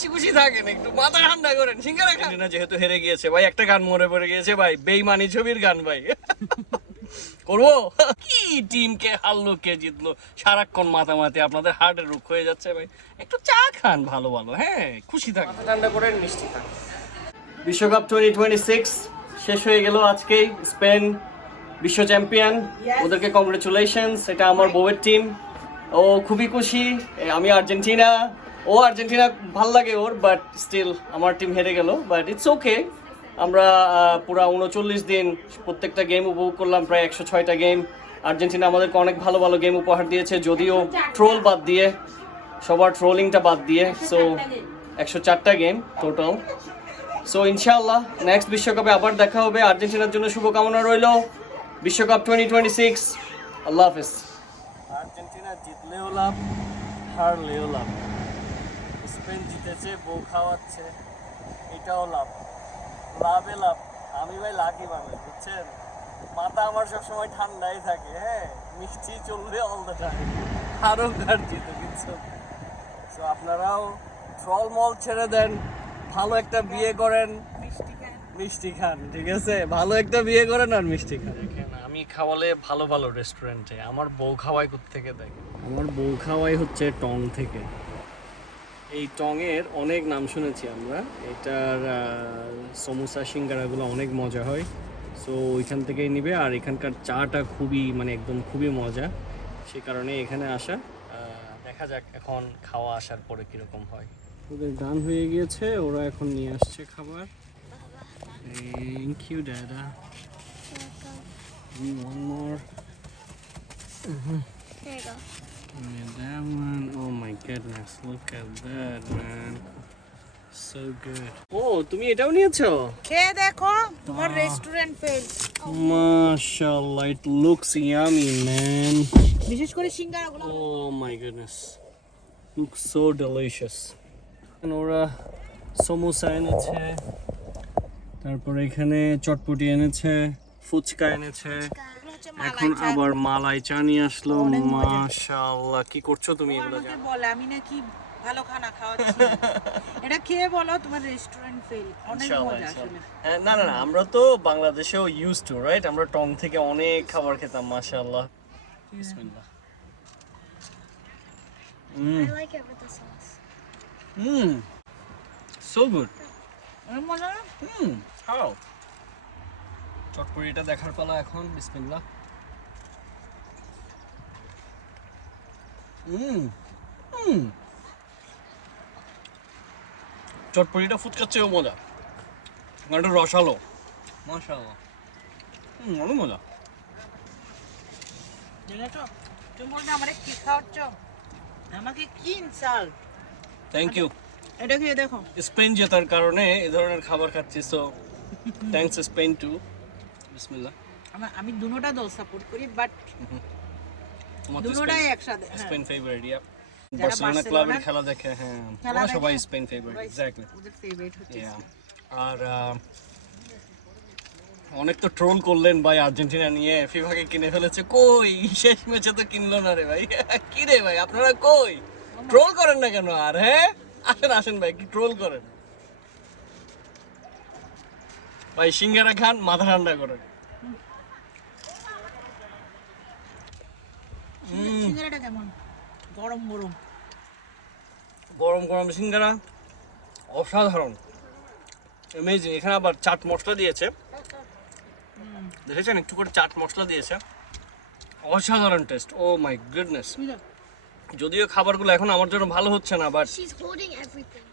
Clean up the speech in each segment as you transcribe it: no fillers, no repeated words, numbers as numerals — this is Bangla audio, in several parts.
হাসি খুশি থাকেন, একটু মাথা ঠান্ডা করেন, সিঙ্গারা খান না। যেহেতু হেরে গিয়েছে ভাই, একটা গান মনে পড়ে গিয়েছে ভাই, বেইমানি ছবির গান ভাই। করবো কি, টিমকে হারলো কে জিতলো, সারাক্ষণ মাতামাতি, আপনাদের হার্টের রোগ হয়ে যাচ্ছে ভাই। একটু চা খান ভালো ভালো, হ্যাঁ খুশি থাকেন, মাথা ঠান্ডা করেন, মিষ্টি খান। বিশ্বকাপ 2026 শেষ হয়ে গেল আজকেই। স্পেন বিশ্ব চ্যাম্পিয়ন, ওদেরকে কংগ্রেচুলেশনস। এটা আমার বউয়ের টিম, ও খুবই খুশি। আমি আর্জেন্টিনা, ও আর্জেন্টিনা ভাল লাগে ওর, বাট স্টিল আমার টিম হেরে গেল, বাট ইটস ওকে। আমরা পুরা 39 দিন প্রত্যেকটা গেম উপভোগ করলাম, প্রায় 106টা গেম। আর্জেন্টিনা আমাদেরকে অনেক ভালো ভালো গেম উপহার দিয়েছে, যদিও ট্রোল বাদ দিয়ে, সবার ট্রোলিংটা বাদ দিয়ে। সো 104টা গেম টোটাল। সো ইনশাআল্লাহ নেক্সট বিশ্বকাপে আবার দেখা হবে। আর্জেন্টিনার জন্য শুভকামনা রইল। বিশ্বকাপ 2026। আল্লাহ হাফেজ। আর্জেন্টিনা জিতলেও লাভ, হারলেও লাভ। স্পেন জিতেছে, বউ খাওয়াচ্ছে, এটাও লাভ, লাভে লাভ। আমি ভাই লাকি মানুষ, বুঝছেন। মাথা আমার সবসময় ঠান্ডাই থাকে, হ্যাঁ, মিষ্টি চলবে অল দ্য টাইম। আরও গার জিতে কিছু। সো আপনারাও ট্রল মল ছেড়ে দেন, ভালো একটা বিয়ে করেন, মিষ্টি খান, ঠিক আছে? ভালো একটা বিয়ে করেন আর মিষ্টি খান। দেখেন আমি খাওয়ালে ভালো ভালো রেস্টুরেন্টে, আমার বউ খাওয়াই কোত্থেকে দেয়? আমার বউ খাওয়াই হচ্ছে টং থেকে। এই টংয়ের অনেক নাম শুনেছি আমরা, এটার সমোসা সিঙ্গারাগুলো অনেক মজা হয়। সো ওইখান থেকেই নিবে, আর এখানকার চাটা খুবই মানে একদম খুবই মজা, সে কারণে এখানে আসা। দেখা যাক এখন খাওয়া আসার পরে কীরকম হয়। ওদের গান হয়ে গিয়েছে, ওরা এখন নিয়ে আসছে খাবার। Thank you, Dada. One more. There you go. And that one. Oh my goodness, look at that, man. So good. Oh, তুমি এটাও নিয়েছো? খেয়ে দেখো, তোমার রেস্টুরেন্ট ফেল। মাশাআল্লাহ, it looks yummy, man. বিশেষ করে সিঙ্গারাগুলো। Oh my goodness. Looks so delicious. And ওরা সমোসা এনেছে, তারপর এখানে চটপটি এনেছে, ফুচকা এনেছে, এখন আবার মালাই চা নিয়ে আসলো। মাশাআল্লাহ, কি করছো তুমি এগুলো? আমাকে বলে আমি নাকি ভালো খানা খাওয়াচ্ছি, এটা খেয়ে বলো তোমার রেস্টুরেন্ট ফেল। অনেক মজা আসলে। না না না, আমরা তো বাংলাদেশেও ইউজ টু, রাইট? আমরা টং থেকে অনেক খাবার খেতাম। মাশাআল্লাহ, বিসমিল্লাহ। I like it with the sauce. So good. অনেক মজা না? খাও। চটপটিটা দেখার পালা এখন, বিসমিল্লাহ। চটপটিটা ফুচকার চেয়েও মজা, এটা রসালো। মাশাআল্লাহ, অনেক মজা। দেখেছো, তুমি বলছো আমারে কি খাওয়াচ্ছ, আমাকে কি ইনসাল্ট। Thank you. এটা খেয়ে দেখো। স্পেন জেতার কারণে এই ধরনের খাবার খাচ্ছি, সো থ্যাঙ্কস স্পেন টু। বিসমিল্লাহ। আমি দুটোটা দল সাপোর্ট করি, বাট তোমার দুটোটাই একসাথে। স্পেন ফেভারিট, ইয়া। বার্সেলোনা ক্লাবের খেলা দেখে, হ্যাঁ, ওরা সবাই স্পেন ফেভারিট, এক্স্যাক্টলি। ওদের ফেভারিট হচ্ছে। আর অনেক তো ট্রোল করলেন ভাই আর্জেন্টিনা নিয়ে, ফিফাকে কিনে ফেলেছে। কই, শেষ ম্যাচে তো কিনলো না রে ভাই। কি রে ভাই, আপনারা কই? ট্রোল করেন না কেন আর? হ্যাঁ, আসেন আসেন ভাই, কি ট্রোল করেন ভাই? সিঙ্গারা খান, মাথা ঠান্ডা করেন। সিঙ্গারাটা কেমন? গরম গরম গরম গরম সিঙ্গারা, অসাধারণ, অ্যামেজিং। এখানে আবার চাট মশলা দিয়েছে, দেখেছেন? একটু করে চাট মশলা দিয়েছে, অসাধারণ টেস্ট। O my goodness. যদিও খাবারগুলো এখন আমার জন্য ভালো হচ্ছে না, but She's holding everything.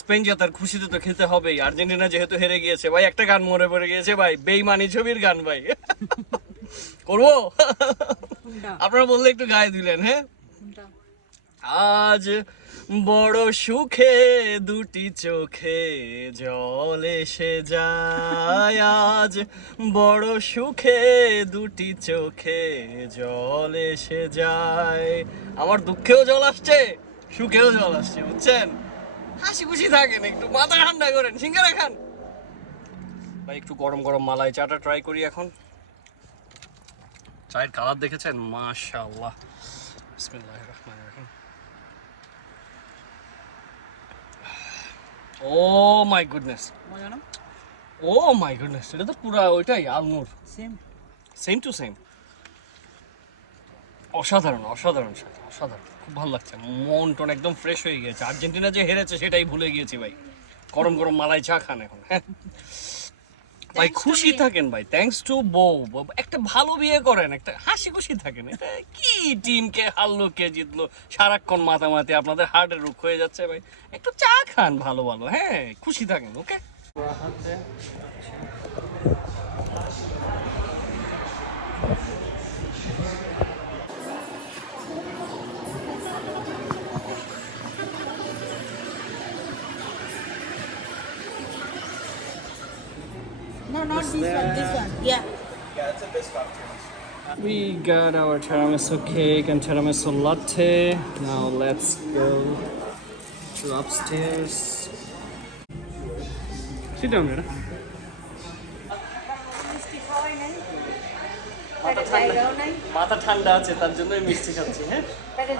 Spain জেতার খুশিতে তো খেতে হবেই। আর্জেন্টিনা যেহেতু হেরে গিয়েছে ভাই, একটা গান মনে পড়ে গিয়েছে ভাই, বেইমানি ছবির গান ভাই। করবো? আপনারা বললে একটু গায়ে দিলেন, হ্যাঁ। আজ বড় সুখে দুটি চোখে জল এসে যায়, আজ বড় সুখে দুটি চোখে জল এসে যায়। আমার দুঃখেও জল আসছে, সুখেও জল আসছে, বুঝছেন। হাসি খুশি থাকেন, একটু মাথা ঠান্ডা করেন, সিঙ্গারা খান ভাই। একটু গরম গরম মালাই চাটা ট্রাই করি এখন। চায়ের কালার দেখেছেন? মাশাআল্লাহ। বিসমিল্লাহির রহমানির রহিম। ও মাই গুডনেস, মজা না? ও মাই গুডনেস, এটা তো পুরা ওইটাই আলমুর, সেম। Same to same. অসাধারণ অসাধারণ সাথে অসাধারণ, খুব ভালো লাগছে, মন টন একদম ফ্রেশ হয়ে গিয়েছে। আর্জেন্টিনা যে হেরেছে সেটাই ভুলে গিয়েছি ভাই। গরম গরম মালাই চা খান এখন। হ্যাঁ ভাই, Thanks to খুশি me. থাকেন ভাই, থ্যাঙ্কস টু বউ। একটা ভালো বিয়ে করেন, একটা হাসি খুশি থাকেন। এটা কি টিমকে হারলো কে জিতলো সারাক্ষণ মাতামাতি, আপনাদের হার্টের রোগ হয়ে যাচ্ছে ভাই। একটু চা খান ভালো ভালো, হ্যাঁ খুশি থাকেন। ওকে No, not this one. This one. Yeah. We got our tiramisu cake and tiramisu latte. Now let's go to upstairs. Sit down, Rita. মাথা ঠান্ডা আছে তার জন্যই মিষ্টি খাচ্ছি। হ্যাঁ,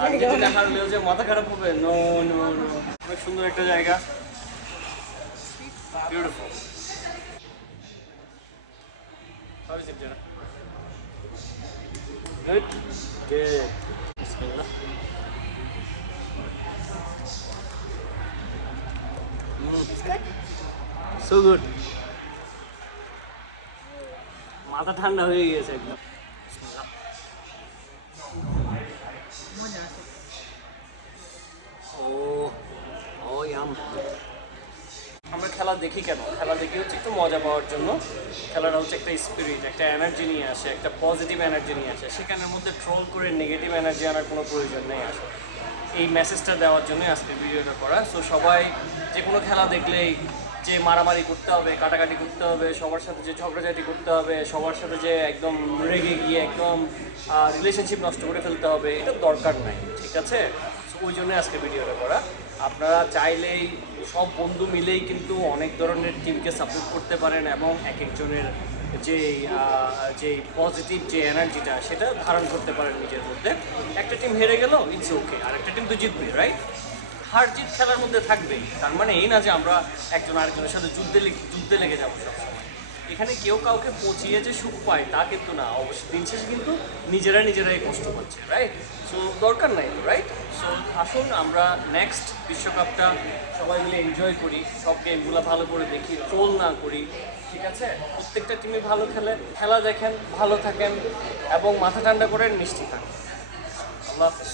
আর্জেন্টিনা হারলেও যে মাথা খারাপ হবে, নো নো নো। অনেক সুন্দর একটা জায়গা, beautiful. How is it, Jenna? Good? Good. Bismillah. It's good. So good. মাথা ঠান্ডা হয়ে গেছে একদম। বিসমিল্লাহ। মজা আছে। ও ও ইয়াম। আমরা খেলা দেখি কেন? খেলা দেখি হচ্ছে একটু মজা পাওয়ার জন্য। খেলাটা হচ্ছে একটা স্পিরিট, একটা এনার্জি নিয়ে আসে, একটা পজিটিভ এনার্জি নিয়ে আসে। সেখানের মধ্যে ট্রোল করে নেগেটিভ এনার্জি আনার কোনো প্রয়োজন নেই আসলে। এই মেসেজটা দেওয়ার জন্য আজকে ভিডিওটা করা। সো সবাই যে কোনো খেলা দেখলেই যে মারামারি করতে হবে, কাটাকাটি করতে হবে, সবার সাথে যে ঝগড়াঝাটি করতে হবে, সবার সাথে যে একদম রেগে গিয়ে একদম রিলেশনশিপ নষ্ট করে ফেলতে হবে, এটা দরকার নাই, ঠিক আছে? সো ওই জন্য আজকে ভিডিওটা করা। আপনারা চাইলেই সব বন্ধু মিলেই কিন্তু অনেক ধরনের টিমকে সাপোর্ট করতে পারেন এবং এক একজনের যে পজিটিভ যে এনার্জিটা সেটা ধারণ করতে পারেন নিজের মধ্যে। একটা টিম হেরে গেল, ইটস ওকে, আর একটা টিম তো জিতবে, রাইট? হার জিত খেলার মধ্যে থাকবেই, তার মানে এই না যে আমরা একজন আরেকজনের সাথে যুদ্ধে লেগে যাবো সবসময়। এখানে কেউ কাউকে পচিয়ে যে সুখ পায় তা কিন্তু না, অবশ্যই দিন শেষে কিন্তু নিজেরাই কষ্ট পাচ্ছে, রাইট? সো দরকার নাই, রাইট? সো আসুন আমরা নেক্সট বিশ্বকাপটা সবাই মিলে এনজয় করি, সব গেমগুলো ভালো করে দেখি, ট্রোল না করি, ঠিক আছে? প্রত্যেকটা টিমে ভালো খেলা দেখেন, ভালো থাকেন এবং মাথা ঠান্ডা করেন, মিষ্টি খান। আল্লাহ হাফেজ।